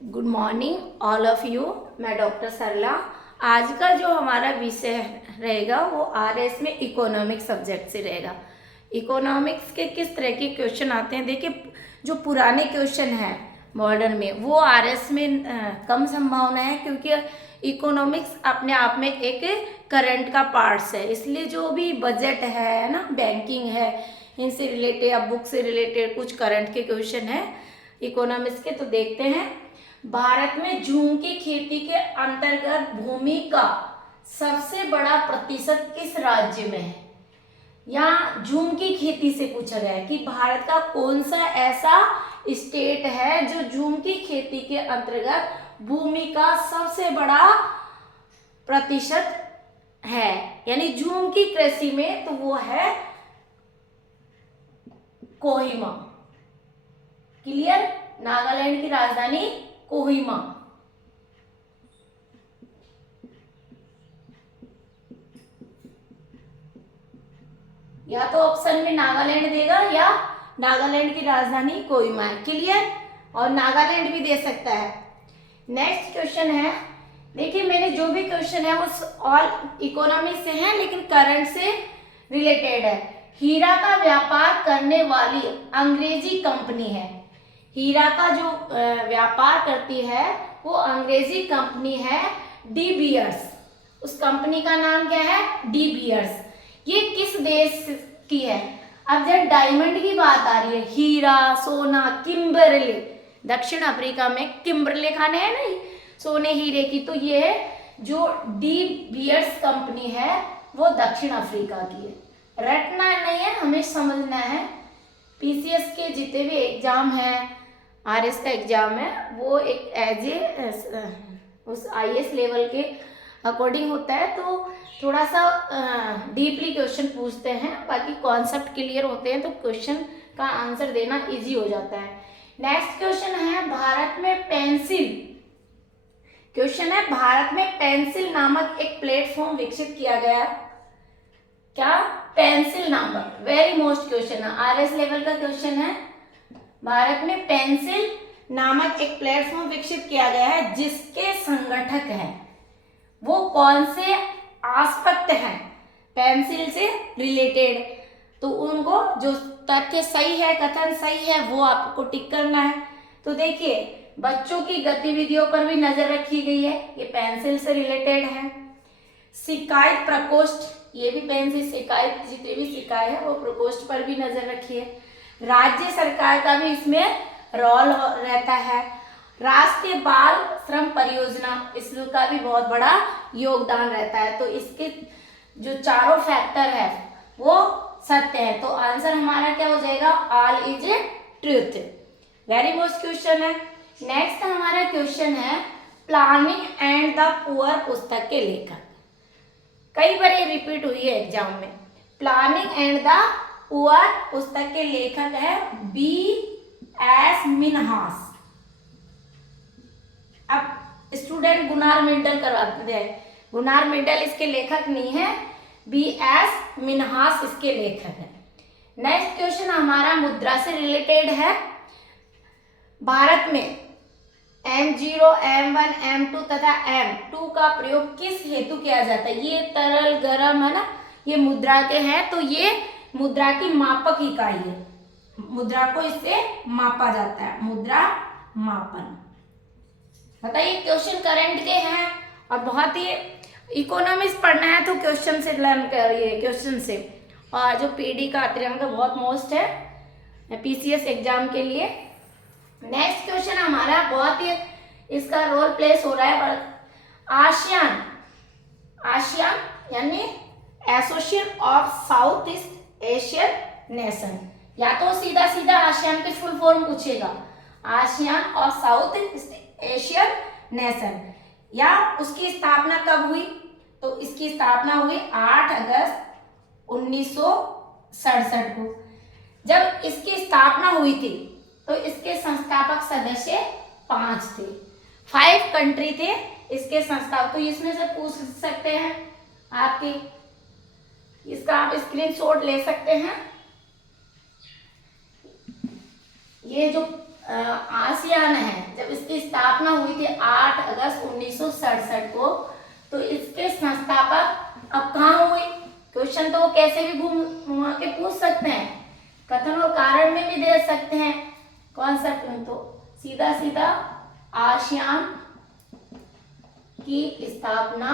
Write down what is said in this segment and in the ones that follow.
Good morning all of you. मैं doctor सरला। आज का जो हमारा विषय रहेगा वो आरएस में इकोनॉमिक्स सब्जेक्ट से रहेगा। इकोनॉमिक्स के किस तरह के क्वेश्चन आते हैं, देखिए जो पुराने क्वेश्चन हैं मॉडर्न में वो आरएस में कम संभावना है, क्योंकि इकोनॉमिक्स अपने आप में एक करंट का पार्ट्स है। इसलिए जो भी बजट है ना, बैंकिंग है, इनसे रिलेटेड या बुक से रिलेटेड कुछ करंट के क्वेश्चन है इकोनॉमिक्स के। तो देखते हैं, भारत में जूम की खेती के अंतर्गत भूमि का सबसे बड़ा प्रतिशत किस राज्य में है। यहाँ जूम की खेती से पूछा गया है कि भारत का कौन सा ऐसा स्टेट है जो जूम की खेती के अंतर्गत भूमि का सबसे बड़ा प्रतिशत है, यानी जूम की कृषि में, तो वो है कोहिमा। क्लियर? नागालैंड की राजधानी कोहिमा। या तो ऑप्शन में नागालैंड देगा या नागालैंड की राजधानी कोहिमा है। क्लियर? और नागालैंड भी दे सकता है। नेक्स्ट क्वेश्चन है, देखिए मैंने जो भी क्वेश्चन है वो ऑल इकोनॉमी से है लेकिन करंट से रिलेटेड है। हीरा का व्यापार करने वाली अंग्रेजी कंपनी है। हीरा का जो व्यापार करती है वो अंग्रेजी कंपनी है डी बियर्स। उस कंपनी का नाम क्या है? De Beers. ये किस देश की है? अब जब डायमंड की बात आ रही है, हीरा, सोना, किम्बरले, दक्षिण अफ्रीका में किम्बरले खाने हैं नहीं, सोने हीरे की, तो ये जो डी बियर्स कंपनी है वो दक्षिण अफ्रीका की है। रटना नहीं है, हमें समझना है। पीसीएस के जितने भी एग्जाम है, आरएस का एग्जाम है, वो एक एज ए उस आईएएस लेवल के अकॉर्डिंग होता है, तो थोड़ा सा डीपली क्वेश्चन पूछते हैं। बाकी कॉन्सेप्ट क्लियर होते हैं तो क्वेश्चन का आंसर देना इजी हो जाता है। नेक्स्ट क्वेश्चन है, भारत में पेंसिल, क्वेश्चन है भारत में पेंसिल नामक एक प्लेटफॉर्म विकसित किया गया। क्या? पेंसिल नामक, वेरी मोस्ट क्वेश्चन है, आरएस लेवल का क्वेश्चन है। भारत में पेंसिल नामक एक प्लेटफॉर्म विकसित किया गया है जिसके संगठक हैं वो कौन से आस्पेक्ट हैं पेंसिल से रिलेटेड, तो उनको जो तथ्य सही है, कथन सही है, वो आपको टिक करना है। तो देखिए, बच्चों की गतिविधियों पर भी नजर रखी गई है, ये पेंसिल से रिलेटेड है। शिकायत प्रकोष्ठ, ये भी पेंसिल, शिकायत जितनी भी शिकायत है वो प्रकोष्ठ पर भी नजर रखी है। राज्य सरकार का भी इसमें रोल रहता है। राष्ट्रीय बाल श्रम परियोजना, इसका भी बहुत बड़ा योगदान रहता है। तो इसके जो चारों फैक्टर है वो सत्य है, तो आंसर हमारा क्या हो जाएगा? All is a truth. Very most question है। नेक्स्ट हमारा क्वेश्चन है, प्लानिंग एंड द पुअर पुस्तक के लेखक। कई बार ये रिपीट हुई है एग्जाम में। प्लानिंग एंड द पुअर पुस्तक के लेखक है B.S. मिन्हास। अब स्टूडेंट गुनार मेंडल करवाते हैं, गुनार मेंडल इसके लेखक नहीं है, B.S. मिन्हास इसके लेखक है। नेक्स्ट क्वेश्चन हमारा मुद्रा से रिलेटेड है। भारत में M0, M1, M2 तथा M2 का प्रयोग किस हेतु किया जाता है? ये तरल गरम है ना, ये मुद्रा के हैं, तो ये मुद्रा की मापक इकाई है, मुद्रा को इससे मापा जाता है, मुद्रा मापन। बताइए, क्वेश्चन करंट के हैं और बहुत ही इकोनॉमिक्स पढ़ना है तो क्वेश्चन से लर्न करिए, क्वेश्चन से। और जो पीडी का त्रिअंक बहुत मोस्ट है पीसीएस एग्जाम के लिए। नेक्स्ट क्वेश्चन हमारा बहुत ही इसका रोल प्लेस हो रहा है आसियान, आसियान यानी association of south east Asian nation. या तो सीधा सीधा आसियान की फुल फॉर्म पूछेगा, ASEAN of south east Asian nation, या उसकी स्थापना कब हुई? तो इसकी स्थापना हुई 8 अगस्त 1967 को। जब इसकी स्थापना हुई थी तो इसके संस्थापक सदस्य 5 थे, 5 कंट्री थे इसके संस्थापक। तो इसमें से पूछ सकते हैं आपके, इसका आप स्क्रीनशॉट ले सकते हैं। ये जो आसियान है, जब इसकी स्थापना हुई थी 8 अगस्त 1967 को। तो इसके संस्थापक अब कहाँ हुए? क्वेश्चन तो वो कैसे भी घुमा के पूछ सकते हैं, कथन और कारण में भी दे सकते हैं। कौन सा? तो सीधा सीधा आसियान की स्थापना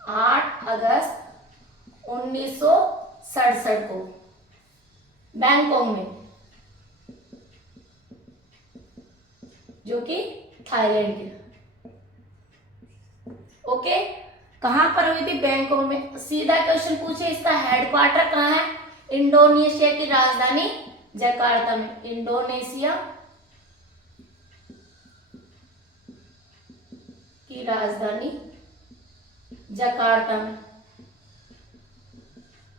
8 अगस्त 1967 को बैंकॉक में, जो कि थाईलैंड की। ओके, कहां पर हुई थी? बैंकॉक में। सीधा क्वेश्चन पूछे इसका हेडक्वार्टर कहाँ है? इंडोनेशिया की राजधानी जकार्ता में। इंडोनेशिया की राजधानी जकार्ता में।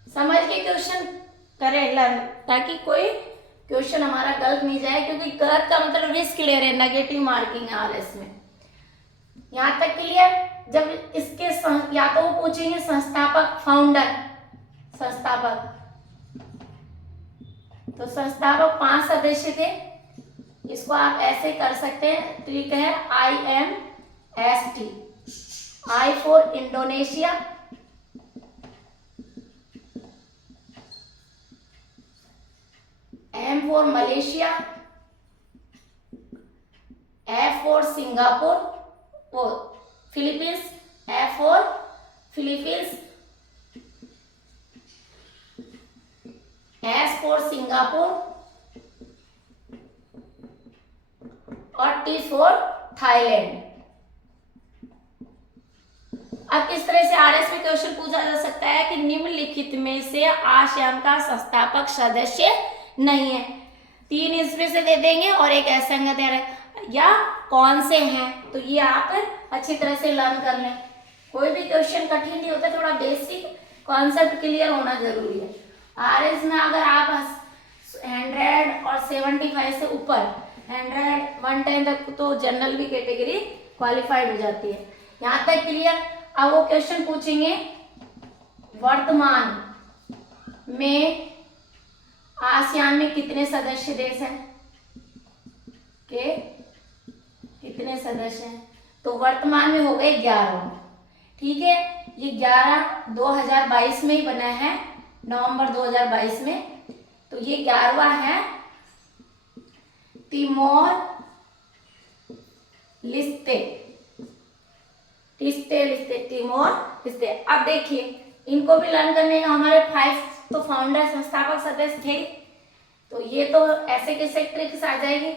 समझ के क्वेश्चन करें लर्न, ताकि कोई क्वेश्चन हमारा गलत नहीं जाए, क्योंकि गलत का मतलब रिस्क क्लियर है, नेगेटिव मार्किंग है आरएस में। यहां तक क्लियर? जब इसके या तो वो पूछेंगे संस्थापक, फाउंडर, संस्थापक। तो संस्थापक 5 सदस्य थे। इसको आप ऐसे कर सकते हैं, ट्रिक है IMST। I for Indonesia, M for Malaysia, F for Singapore, Philippines, F for Philippines, S for Singapore और T फॉर थाईलैंड। अब किस तरह से आरएस में क्वेश्चन पूछा जा सकता है कि निम्नलिखित में से आसियान का संस्थापक सदस्य नहीं है। 3 इसमें से दे देंगे और एक असंगत दे रहा है, या कौन से हैं? तो ये आप अच्छी तरह से लर्न कर लें। कोई भी क्वेश्चन कठिन नहीं होता, थोड़ा बेसिक कॉन्सेप्ट क्लियर होना जरूरी है। आरएस में अगर आप 100 और 75 से ऊपर 100 110 तक तो जनरल भी कैटेगरी क्वालिफाइड हो जाती है। यहाँ तक क्लियर? अब वो क्वेश्चन पूछेंगे वर्तमान में आसियान में कितने सदस्य देश हैं, के कितने सदस्य हैं? तो वर्तमान में हो गए 11। ठीक है, ये 11 2022 में ही बना है, नवंबर 2022 में। तो ये 11वां है तिमोर लिस्ते, तिमोर लिस्ते। अब देखिए, इनको भी लर्न करने का हमारे 5 तो फाउंडर, संस्थापक सदस्य थे। तो ये तो ऐसे कैसे ट्रिक्स आ जाएगी?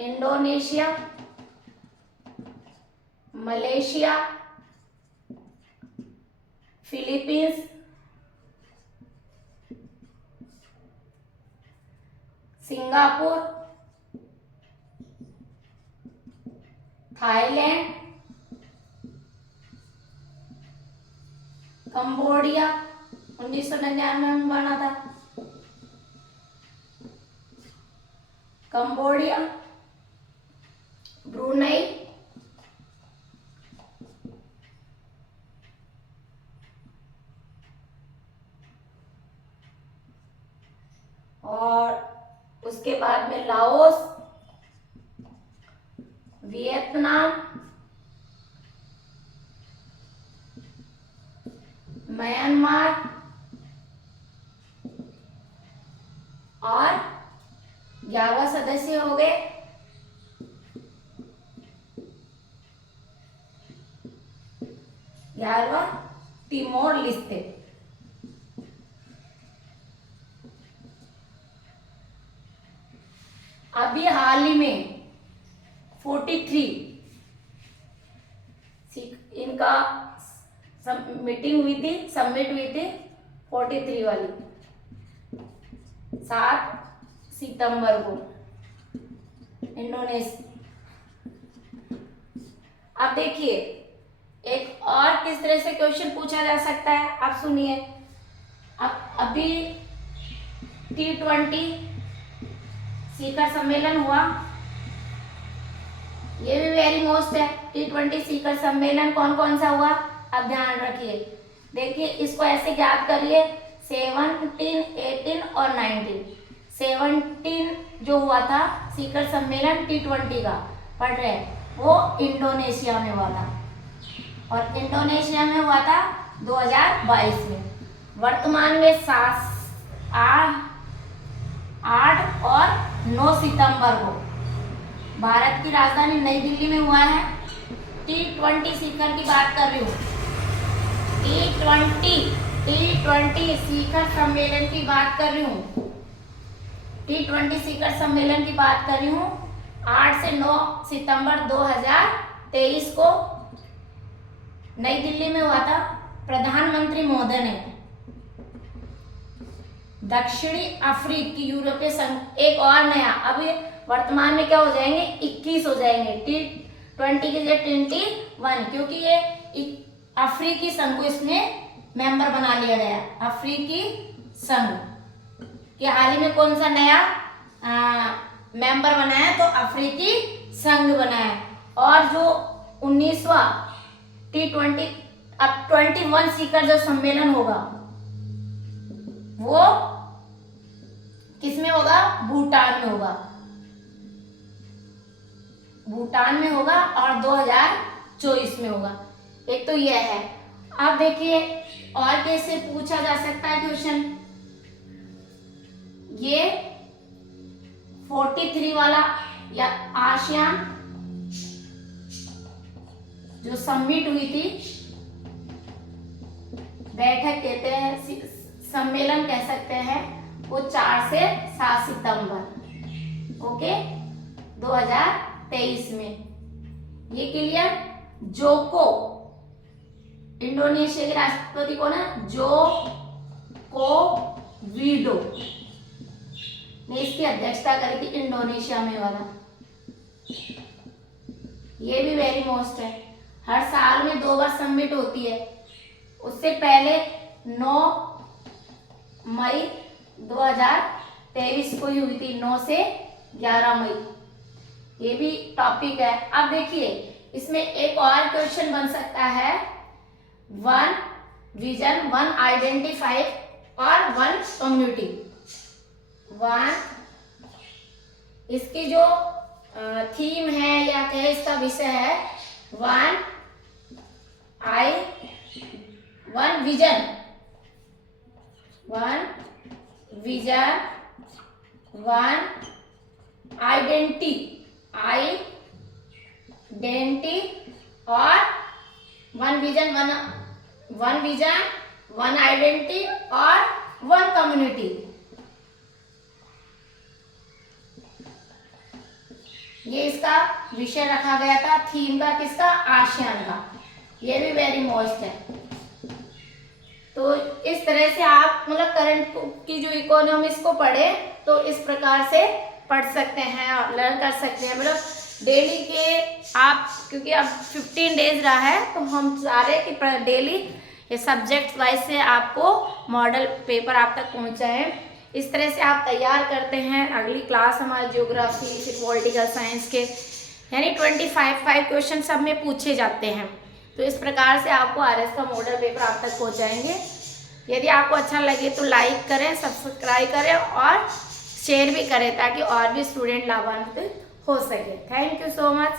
Indonesia, Malaysia, Philippines, Singapore, Thailand, Cambodia 1999 में बना था, कंबोडिया, ब्रुनई, और उसके बाद में लाओस, वियतनाम, म्यांमार और 11वां सदस्य हो गए तिमोर लिस्ते। अभी हाल ही में 43 इनका मीटिंग हुई थी, सबमिट हुई थी 43 वाली 7 सितंबर को इंडोनेशिया। अब देखिए, एक और किस तरह से क्वेश्चन पूछा जा सकता है, आप सुनिए। अब अभी T20 शिखर सम्मेलन हुआ, ये भी वेरी मोस्ट है। T20 शिखर सम्मेलन कौन कौन सा हुआ, अब ध्यान रखिए। देखिए, इसको ऐसे याद करिए, 17, 18 और 19। 17 जो हुआ था शिखर सम्मेलन T20 का पढ़ रहे हैं, वो इंडोनेशिया में हुआ था, और इंडोनेशिया में हुआ था 2022 में। वर्तमान में 8 और 9 सितंबर को भारत की राजधानी नई दिल्ली में हुआ है। T20 शिखर की बात कर रही हूँ, T20 शिखर सम्मेलन की बात कर रही हूँ, T20 शिखर सम्मेलन की बात कर रही हूँ। 8 से 9 सितंबर 2023 को नई दिल्ली में हुआ था। प्रधानमंत्री महोदय ने दक्षिणी अफ्रीकी यूरोपीय संघ एक और नया, अभी वर्तमान में क्या हो जाएंगे, 21 हो जाएंगे, T20 की जगह 21, क्योंकि ये अफ्रीकी संघ को इसमें मेंबर बना लिया गया। अफ्रीकी संघ कि हाल ही में कौन सा नया मेंबर बनाया, तो अफ्रीकी संघ बनाया। और जो 19वां T20 अब 21 शिखर जो सम्मेलन होगा वो किसमें होगा, भूटान में होगा, भूटान में होगा और 2024 में होगा। एक तो यह है। अब देखिए और कैसे पूछा जा सकता है क्वेश्चन, ये 43 वाला या आसियान जो समिट हुई थी, बैठक कहते हैं, सम्मेलन कह सकते हैं, वो 4 से 7 सितंबर ओके 2023 में। ये क्लियर। जोको इंडोनेशिया के राष्ट्रपति कौन है, जोको विडो ने इसकी अध्यक्षता करी थी, इंडोनेशिया में वाला। ये भी वेरी मोस्ट है, हर साल में 2 बार समिट होती है। उससे पहले 9 मई 2023 को ही हुई थी, 9 से 11 मई। ये भी टॉपिक है। अब देखिए इसमें एक और क्वेश्चन बन सकता है, 1 विजन 1 आइडेंटिफाई और 1 कम्युनिटी। 1 इसकी जो थीम है या कहे इसका विषय है, 1 विजन 1 आइडेंटिटी और 1 विजन 1 आइडेंटिटी और 1 कम्युनिटी। ये इसका विषय रखा गया था, थीम का किसका, आसियान का। ये भी वेरी मोस्ट है। तो इस तरह से आप मतलब करंट की जो इकोनॉमिक्स को पढ़े तो इस प्रकार से पढ़ सकते हैं और लर्न कर सकते हैं। मतलब डेली के आप, क्योंकि अब 15 डेज रहा है, तो हम चाह रहे हैं कि डेली ये सब्जेक्ट वाइज से आपको मॉडल पेपर आप तक पहुंचाएं। इस तरह से आप तैयार करते हैं। अगली क्लास हमारी ज्योग्राफी, फिर पॉलिटिकल साइंस के यानी 25 क्वेश्चन सब में पूछे जाते हैं। तो इस प्रकार से आपको आरएस का मॉडल पेपर आप तक पहुंचाएंगे। यदि आपको अच्छा लगे तो लाइक करें, सब्सक्राइब करें और शेयर भी करें ताकि और भी स्टूडेंट लाभान्वित हो सके। Thank you so much.